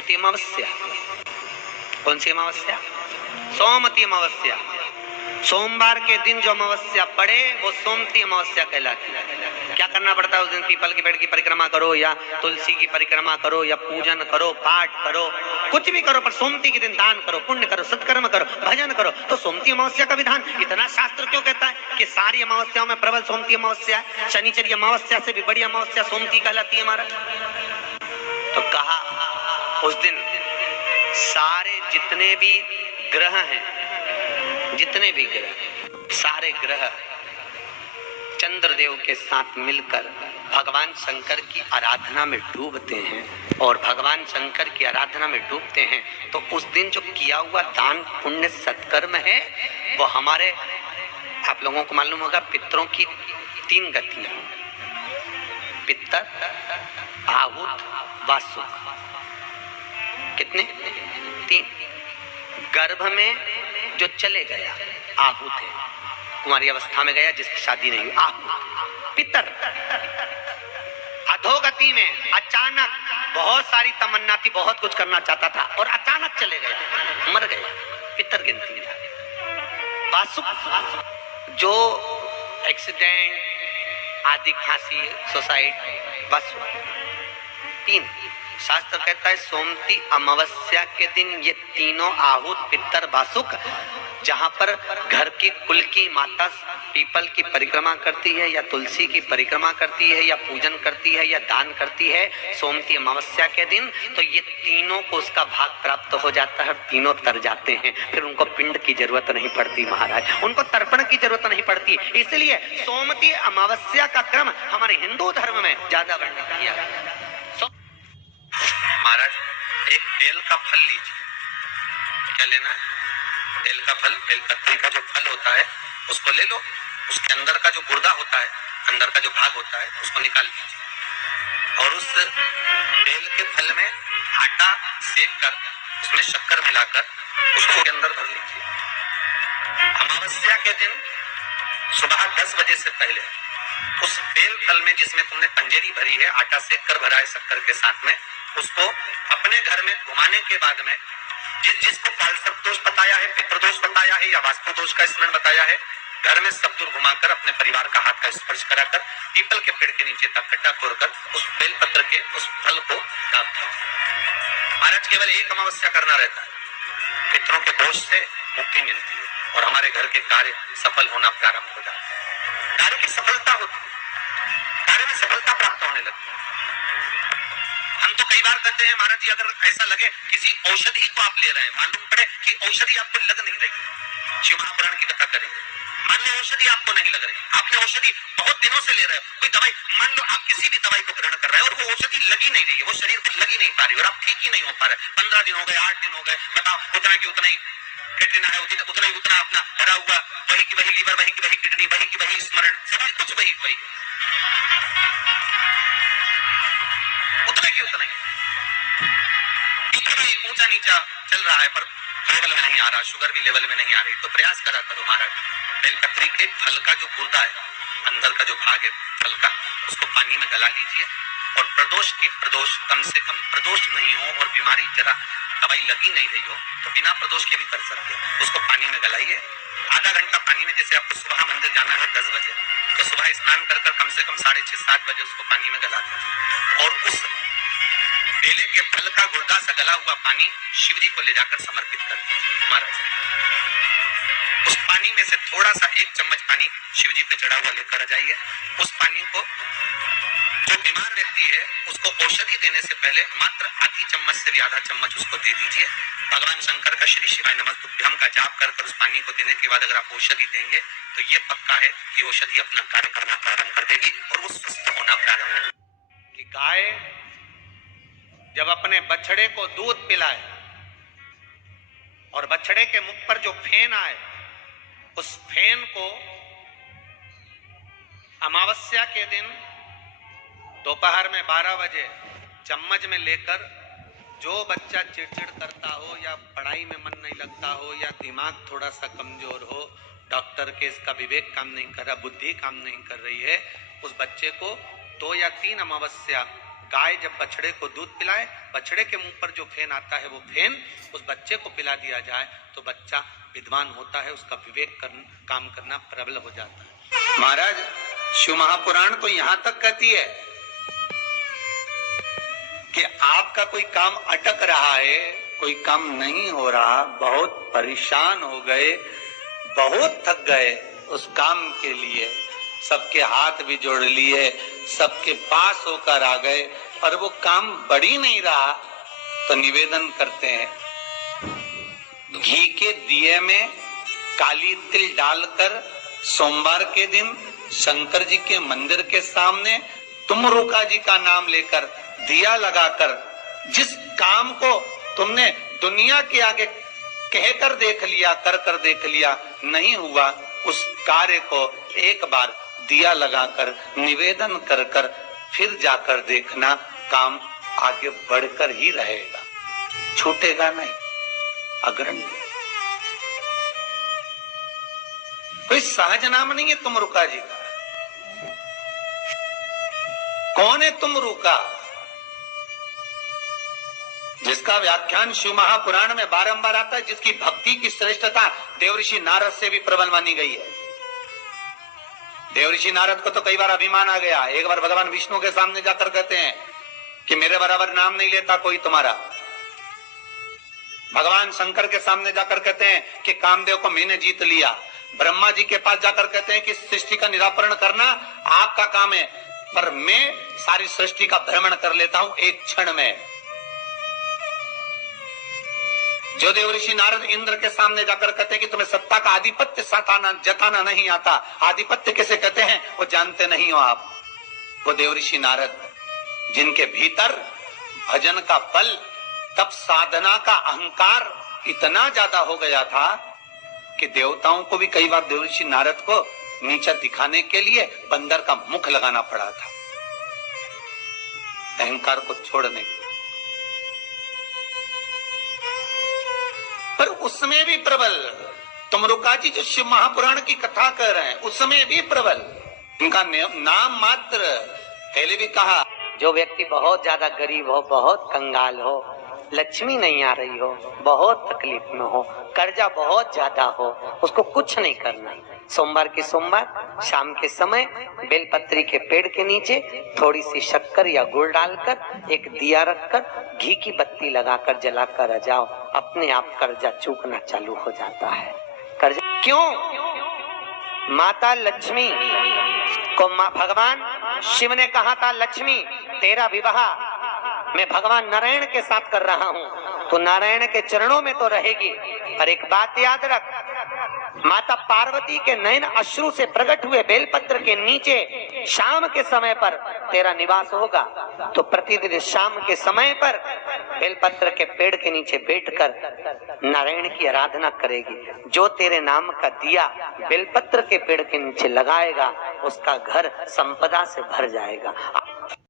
सोमती अमावस्या। कौन सी अमावस्या? सोमती अमावस्या। सोमवार के दिन जो अमावस्या पड़े वो सोमती अमावस्या कहलाती है। क्या करना पड़ता है उस दिन? पीपल के पेड़ की परिक्रमा करो या तुलसी की परिक्रमा करो या पूजन करो, पाठ करो, कुछ भी करो, पर सोमती के दिन दान करो, पुण्य करो, सत्कर्म करो, भजन करो। तो सोमती अमावस्या का विधान इतना शास्त्र क्यों कहता है कि सारी अमावस्याओं में प्रबल सोमती अमावस्या है? शनिचरी अमावस्या से भी बड़ी अमावस्या सोमती कहलाती है हमारा। तो कहा उस दिन सारे जितने भी ग्रह हैं, जितने भी ग्रह, सारे ग्रह चंद्रदेव के साथ मिलकर भगवान शंकर की आराधना में डूबते हैं। और भगवान शंकर की आराधना में डूबते हैं तो उस दिन जो किया हुआ दान पुण्य सत्कर्म है वो हमारे, आप लोगों को मालूम होगा, पितरों की 3 गतियां, पितर, आहुत, वासुक। कितने? 3। गर्भ में जो चले गया आहुत है, कुमारी अवस्था में गया जिसकी शादी नहीं हुई, आहुत। पितर अधोगति में अचानक बहुत सारी तमन्ना थी, बहुत कुछ करना चाहता था और अचानक चले गया, मर गया, पितर गिनती में। वासुक जो एक्सीडेंट आदि, खांसी, सुसाइड, वासुक। 3 शास्त्र कहता है सोमती अमावस्या के दिन ये तीनों आहुत, पितर, वासुक, जहां पर घर की कुल की माता पीपल की परिक्रमा करती है या तुलसी की परिक्रमा करती है या पूजन करती है या दान करती है सोमती अमावस्या के दिन, तो ये तीनों को उसका भाग प्राप्त हो जाता है, तीनों तर जाते हैं। फिर उनको पिंड की जरूरत नहीं पड़ती महाराज, उनको तर्पण की जरूरत नहीं पड़ती। इसलिए सोमती अमावस्या का क्रम हमारे हिंदू धर्म में ज्यादा वर्णित किया गया। महाराज एक बेल का फल लीजिए। क्या लेना है? बेल का फल, बेलपत्री का जो फल होता है उसको ले लो, उसके अंदर का जो गुर्दा होता है, अंदर का जो भाग होता है उसको निकाल लीजिए और उस बेल के फल में आटा सेक कर उसमें शक्कर मिलाकर उसको के अंदर भर लीजिए। अमावस्या के दिन सुबह 10 बजे से पहले उस बेल फल में जिसमें तुमने पंजेरी भरी है, आटा सेक कर भरा है शक्कर के साथ में, उसको अपने घर में घुमाने के बाद में जिसको कालसर्प दोष बताया है, पितृदोष बताया है या वास्तु दोष का स्मरण बताया है, घर में सब दूर घुमाकर अपने परिवार का हाथ का स्पर्श कराकर पीपल के पेड़ के नीचे तक गड्ढा खोदकर उस बेल पत्र के उस फल को दान दीजिए। महाराज केवल एक अमावस्या करना रहता है, पितरों के दोष से मुक्ति मिलती है और हमारे घर के कार्य सफल होना प्रारंभ हो जाते हैं। कार्य की सफलता होती है, कार्य में सफलता प्राप्त होने लगती है। हम तो कई बार कहते हैं महाराज जी, अगर ऐसा लगे किसी औषधि को आप ले रहे हैं, मालूम पड़े कि औषधि आपको लग नहीं रही, शिव महापुराण की कथा करेंगे, मान लो औषधि आपको नहीं लग रही, आपने औषधि बहुत दिनों से ले रहे हो, कोई दवाई, मान लो आप किसी भी दवाई को ग्रहण कर रहे हैं और वो औषधि लगी नहीं रही है, वो शरीर को लगी नहीं पा रही और आप ठीक ही नहीं हो पा रहे, 15 दिन हो गए, 8 दिन हो गए, बताओ, उतना की उतना ही कैटरीना है, उतना ही उतना अपना भरा हुआ, वही की वही लीवर, वही की वही किडनी, वही की वही स्मरण, सभी कुछ वही वही, उतना की उतना ही ऊंचा नीचा चल रहा है पर लेवल में नहीं आ रहा, शुगर भी लेवल में नहीं आ रही, तो प्रयास करा करो महाराज, बेलपत्री के फल का जो गुर्दा है, अंदर का जो भाग है फल का, उसको पानी में गला लीजिए और प्रदोष की प्रदोष, कम से कम प्रदोष नहीं हो और बीमारी जरा दवाई लगी नहीं रही हो तो बिना प्रदोष के भी कर सकते हैं, उसको पानी में गलाइए, आधा घंटा पानी में, जैसे आपको सुबह मंदिर जाना है 10 बजे, तो सुबह स्नान कर कम से कम 6:30-7 बजे उसको पानी में गला दीजिए और उस बेले के फल का गुर्दा से गला हुआ पानी शिव जी को ले जाकर समर्पित कर दीजिए महाराज। उस पानी में से थोड़ा सा 1 चम्मच पानी शिव जी पे चढ़ा हुआ लेकर आ जाइए। उस पानी को जो बीमार व्यक्ति है उसको औषधि देने से पहले मात्र आधी चम्मच से भी आधा चम्मच उसको दे दीजिए। भगवान शंकर का श्री शिवाय नमस्तुभ्यम का जाप कर उस पानी को देने के बाद अगर आप औषधि देंगे तो ये पक्का है कि औषधि अपना कार्य करना प्रारंभ कर देगी और वो स्वस्थ होना प्रारंभ होगी। कि गाय जब अपने बछड़े को दूध पिलाए और बछड़े के मुख पर जो फेन आए, उस फेन को अमावस्या के दिन दोपहर में 12 बजे चम्मच में लेकर, जो बच्चा चिड़चिड़ करता हो या पढ़ाई में मन नहीं लगता हो या दिमाग थोड़ा सा कमजोर हो, डॉक्टर के इसका विवेक काम नहीं कर रहा, बुद्धि काम नहीं कर रही है, उस बच्चे को 2 या 3 अमावस्या गाय जब बछड़े को दूध पिलाए, बछड़े के मुंह पर जो फेन आता है वो फेन उस बच्चे को पिला दिया जाए तो बच्चा विद्वान होता है, उसका विवेक काम करना प्रबल हो जाता है। महाराज शिव महापुराण तो यहां तक कहती है कि आपका कोई काम अटक रहा है, कोई काम नहीं हो रहा, बहुत परेशान हो गए, बहुत थक गए उस काम के लिए, सबके हाथ भी जोड़ लिए, सबके पास होकर आ गए और वो काम बढ़ ही नहीं रहा, तो निवेदन करते हैं घी के दिए में काली तिल डालकर सोमवार के दिन शंकर जी के मंदिर के सामने तुमरुका जी का नाम लेकर दिया लगाकर जिस काम को तुमने दुनिया के आगे कहकर देख लिया, कर देख लिया, नहीं हुआ, उस कार्य को एक बार दिया लगाकर निवेदन कर फिर जाकर देखना, काम आगे बढ़कर ही रहेगा, छूटेगा नहीं, अग्रणी। कोई सहज नाम नहीं है तुमरुका जी का। कौन है तुमरुका? जिसका व्याख्यान शिव महापुराण में बारंबार आता है, जिसकी भक्ति की श्रेष्ठता देवऋषि नारद से भी प्रबल मानी गई है। देवऋषि नारद को तो कई बार अभिमान आ गया, एक बार भगवान विष्णु के सामने जाकर कहते हैं कि मेरे बराबर नाम नहीं लेता कोई तुम्हारा। भगवान शंकर के सामने जाकर कहते हैं कि कामदेव को मैंने जीत लिया। ब्रह्मा जी के पास जाकर कहते हैं कि सृष्टि का निराकरण करना आपका काम है, पर मैं सारी सृष्टि का भ्रमण कर लेता हूं एक क्षण में। जो देवऋषि नारद इंद्र के सामने जाकर कहते हैं कि तुम्हें सत्ता का आधिपत्य जताना नहीं आता, आधिपत्य किसे कहते हैं वो जानते नहीं हो आप। वो देवऋषि नारद जिनके भीतर भजन का बल, तप साधना का अहंकार इतना ज्यादा हो गया था कि देवताओं को भी कई बार देवऋषि नारद को नीचा दिखाने के लिए बंदर का मुख लगाना पड़ा था, अहंकार को छोड़ने के। पर उसमें भी प्रबल तुमरुका जी जो शिव महापुराण की कथा कर रहे हैं, उसमें भी प्रबल, उनका नाम मात्र, पहले भी कहा, जो व्यक्ति बहुत ज्यादा गरीब हो, बहुत कंगाल हो, लक्ष्मी नहीं आ रही हो, बहुत तकलीफ में हो, कर्जा बहुत ज्यादा हो, उसको कुछ नहीं करना। सोमवार की सोमवार शाम के समय बेलपत्री के पेड़ के नीचे थोड़ी सी शक्कर या गुड़ डालकर एक दिया रखकर घी की बत्ती लगाकर जलाकर आ जाओ, अपने आप कर्जा चूकना चालू हो जाता है। कर्जा क्यों? माता लक्ष्मी को भगवान शिव ने कहा था, लक्ष्मी तेरा विवाह मैं भगवान नारायण के साथ कर रहा हूँ, तो नारायण के चरणों में तो रहेगी, पर एक बात याद रख, माता पार्वती के नयन अश्रु से प्रकट हुए बेलपत्र के नीचे शाम के समय पर तेरा निवास होगा। तो प्रतिदिन शाम के समय पर बेलपत्र के पेड़ के नीचे बैठकर नारायण की आराधना करेगी। जो तेरे नाम का दिया बेलपत्र के पेड़ के नीचे लगाएगा, उसका घर संपदा से भर जाएगा।